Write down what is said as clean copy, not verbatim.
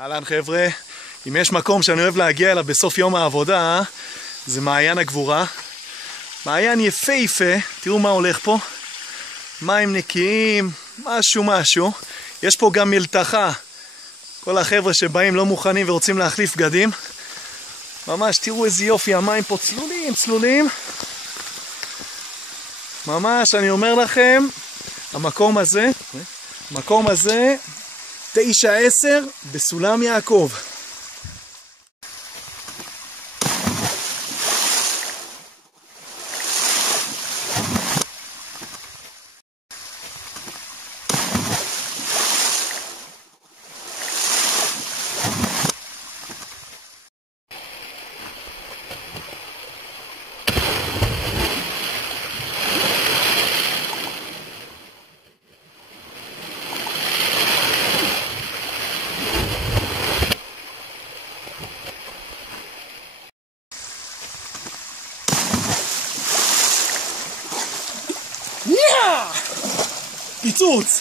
אהלן חבר'ה, אם יש מקום שאני אוהב להגיע אליו בסוף יום העבודה, זה מעיין הגבורה. מעיין יפהפה, תראו מה הולך פה. מים נקיים, משהו. יש פה גם מלתחה. כל החבר'ה שבאים לא מוכנים ורוצים להחליף בגדים. ממש תראו איזה יופי, המים פה צלולים. ממש, אני אומר לכם, המקום הזה 9-10 בסולם יעקב. פיצוץ!